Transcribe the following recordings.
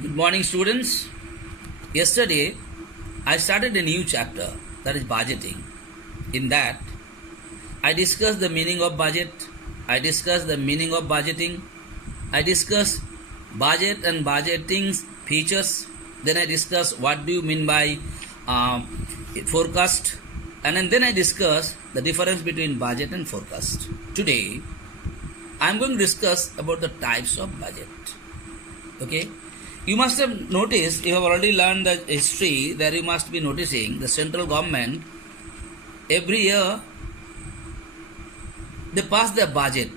Good morning, students. Yesterday, I started a new chapter, that is budgeting. In that, I discussed the meaning of budget, I discussed the meaning of budgeting, I discussed budget and budgeting's features, then I discussed what do you mean by forecast, and then I discussed the difference between budget and forecast. Today, I am going to discuss about the types of budget. Okay? You must have noticed, you have already learned the history, that you must be noticing the central government every year they pass their budget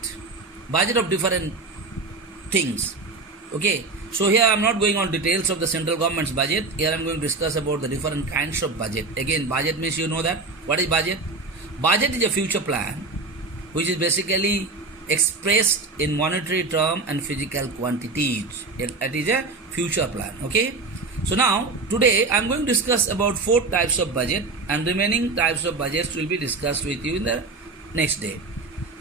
of different things. Okay, so here I am not going on details of the central government's budget. Here I am going to discuss about the different kinds of budget. Again, budget means you know that. What is budget? Budget is a future plan which is basically expressed in monetary term and physical quantities. That is a future plan. Okay, so now today I am going to discuss about 4 types of budget, and remaining types of budgets will be discussed with you in the next day.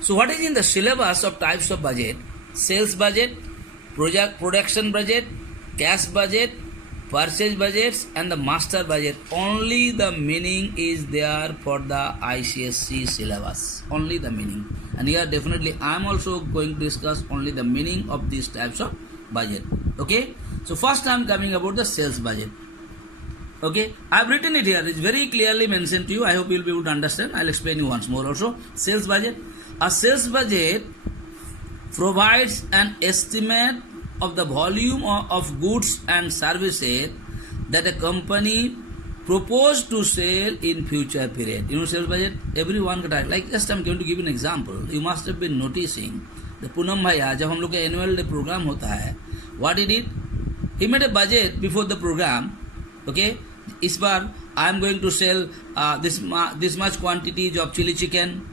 So what is in the syllabus of types of budget? Sales budget, production budget, cash budget, purchase budgets, and the master budget. Only the meaning is there for the ICSE syllabus. Only the meaning. And here definitely I am also going to discuss only the meaning of these types of budget. Okay. So first I am coming about the sales budget. Okay. I have written it here. It's very clearly mentioned to you. I hope you will be able to understand. I will explain you once more also. Sales budget. A sales budget provides an estimate of the volume of goods and services that a company proposed to sell in future period. You know sales budget? Everyone can type. Like just I am going to give you an example. You must have been noticing the Poonam Bhaiya, जब हम लोग का annual day program होता है, what he did? He made a budget before the program. Okay, इस बार I am going to sell this much quantities of chili chicken,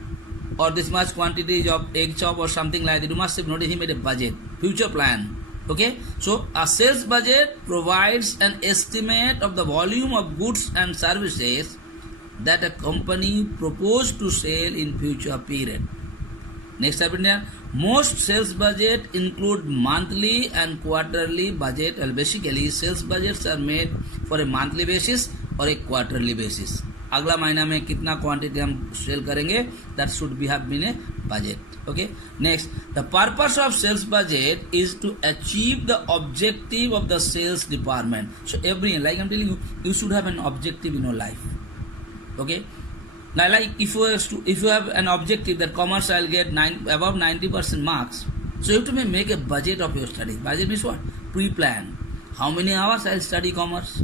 or this much quantities of egg chop or something like that. You must have noticed he made a budget, future plan. Okay, so a sales budget provides an estimate of the volume of goods and services that a company proposed to sell in future period. Next happened, most sales budget include monthly and quarterly budget, and basically sales budgets are made for a monthly basis or a quarterly basis. अगला महीना में कितना quantity हम cell करेंगे, that should be have been a budget. Okay, next, the purpose of sales budget is to achieve the objective of the sales department. So every, like I'm telling you, you should have an objective in your life. Okay, now like if you have an objective that commerce I'll get above 90% marks, so you have to make a budget of your studies. Budget means what? Pre-plan. How many hours I'll study commerce?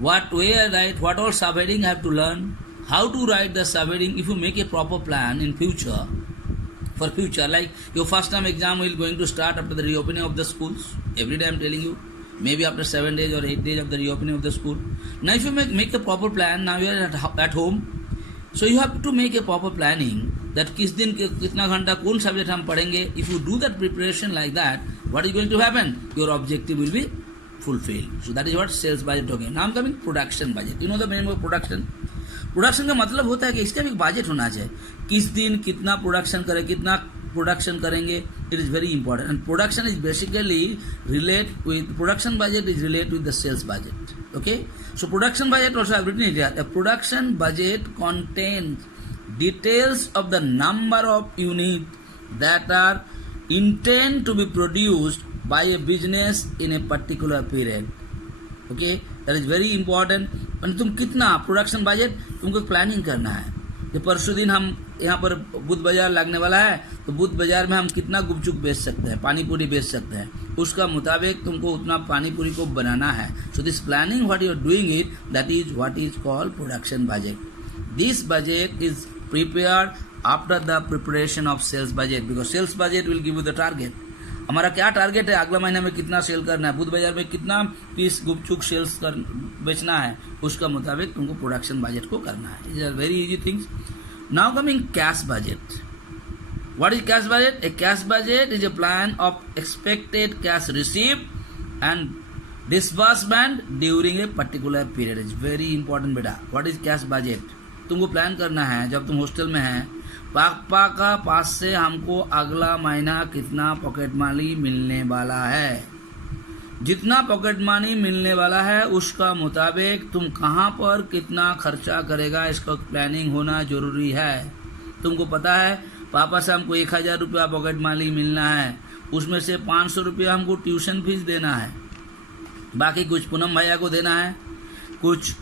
What way I write, what all subheading I have to learn, how to write the subheading. If you make a proper plan in future, for future, like your first term exam will going to start after the reopening of the schools. Every day I am telling you, maybe after 7 days or 8 days of the reopening of the school. Now if you make a proper plan, now you are at home, so you have to make a proper planning that किस दिन कितना घंटा कौन subject हम पढ़ेंगे. If you do that preparation like that, what is going to happen? Your objective will be fulfilled. So that is what sales budget talking. Now I am coming production budget. You know the meaning of production? Production का मतलब होता है कि इसका भी budget होना चाहिए. किस दिन कितना प्रोडक्शन करें, कितना प्रोडक्शन करेंगे. It is very important. And production is basically relate with production budget is relate with the sales budget. Okay, so production budget also I have written it here. A production budget contains details of the number of units that are intended to be produced by a business in a particular period. Okay, that is very important. तुम कितना production budget तुमको planning करना है. कि परसों दिन हम यहाँ पर बुध बाजार लगने वाला है, तो बुध बाजार में हम कितना गुपचुप बेच सकते हैं, पानी पूरी बेच सकते हैं, उसका मुताबिक तुमको उतना पानी पूरी को बनाना है. So this planning what you are doing it, that is what is called production budget. This budget is prepared after the preparation of sales budget, because sales budget will give you the target. हमारा क्या target है, अगला महीना में कितना cell करना है, बुध बाजार में कितना पीस गुपचुप सेल्स बेचना है, उसका मुताबिक तुमको प्रोडक्शन बजट को करना है. Is are very easy things. Now coming cash budget. What is cash budget? A cash budget is a plan of expected cash receive and disbursement during a particular period. Is very important बेटा. What is cash budget? तुमको plan करना है जब तुम hostel में है, पापा का पास से हमको अगला महीना कितना पॉकेट मनी मिलने वाला है. जितना पॉकेट मनी मिलने वाला है उसका मुताबिक तुम कहाँ पर कितना खर्चा करेगा इसका प्लानिंग होना जरूरी है। तुमको पता है पापा से हमको 1000 रुपया पॉकेट मनी मिलना है, उसमें से 500 रुपया हमको ट्यूशन फीस देना है, बाकी कुछ पूनम भैया को देना है, कुछ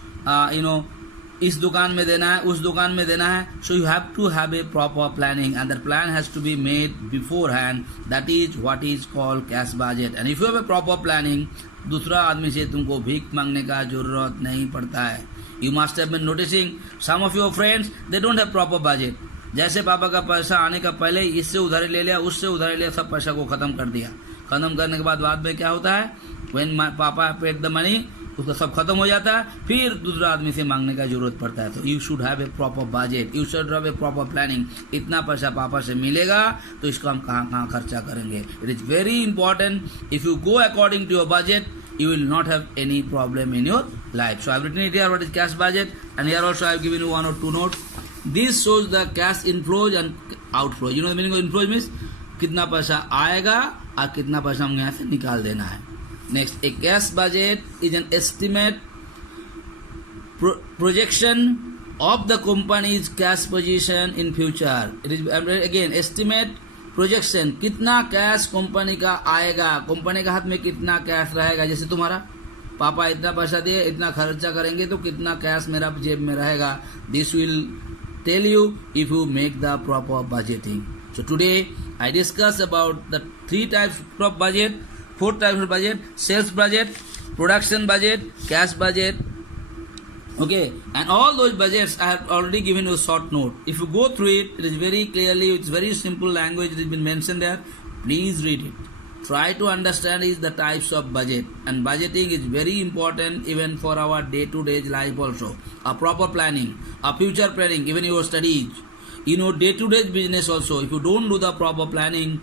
इस दुकान में देना है, उस दुकान में देना है. So you have to have a proper planning and that plan has to be made beforehand. That is what is called cash budget. And if you have a proper planning, दूसरा आदमी से तुमको भीख मांगने का जरूरत नहीं पड़ता है. You must have been noticing some of your friends they don't have proper budget. जैसे पापा का पैसा आने का पहले इससे उधारी ले लिया, उससे उधारी लिया, सब पैसा को खत्म कर दिया. खत्म करने के बाद में क्या होता है, व्हेन पापा पेड द मनी, उसका सब खत्म हो जाता है, फिर दूसरा आदमी से मांगने का जरूरत पड़ता है. तो you should have a proper budget, you should have a proper planning. इतना पैसा पापा से मिलेगा तो इसको हम कहाँ कहाँ खर्चा करेंगे. It is very important. If you go according to your budget, you will not have any problem in your life. So I have written it here, what is cash budget, and here also I have given you 1 or 2 notes. This shows the cash inflows and outflows. You know the meaning of inflows means कितना पैसा आएगा और कितना पैसा हम यहाँ से निकाल देना है. Next, a cash budget is an estimate projection of the company's cash position in future. It is again estimate projection, कितना कैश कंपनी का आएगा, कंपनी का हाथ में कितना कैश रहेगा. जैसे तुम्हारा पापा इतना पैसा दिए, इतना खर्चा करेंगे तो कितना कैश मेरा जेब में रहेगा. This will tell you if you make the proper budgeting. So today I discuss about the 3 types of budget, 4 types of budget: sales budget, production budget, cash budget. Okay, and all those budgets I have already given you a short note. If you go through it, it is very clearly, it's very simple language, it has been mentioned there. Please read it. Try to understand is the types of budget, and budgeting is very important even for our day-to-day life also. A proper planning, a future planning, even your studies, day-to-day business also. If you don't do the proper planning,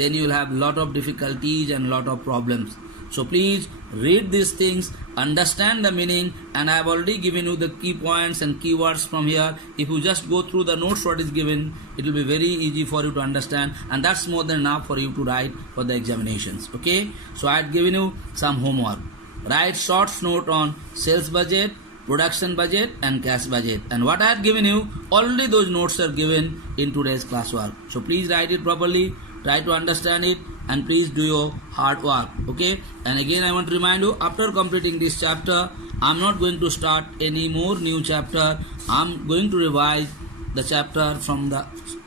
then you will have lot of difficulties and lot of problems. So please read these things, understand the meaning, and I have already given you the key points and keywords from here. If you just go through the notes what is given, it will be very easy for you to understand, and that's more than enough for you to write for the examinations. Okay, so I had given you some homework. Write short note on sales budget, production budget, and cash budget. And what I had given you, already those notes are given in today's classwork. So please write it properly, try to understand it, and please do your hard work. Okay, and again I want to remind you, after completing this chapter, I'm not going to start any more new chapter. I'm going to revise the chapter from the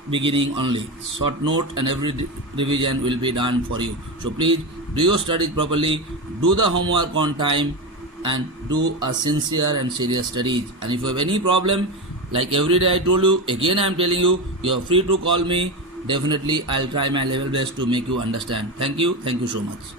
beginning only. Short note and every revision will be done for you. So please do your studies properly, do the homework on time, and do a sincere and serious studies. And if you have any problem, like every day I told you, again I am telling you, you are free to call me. Definitely I'll try my level best to make you understand. Thank you so much.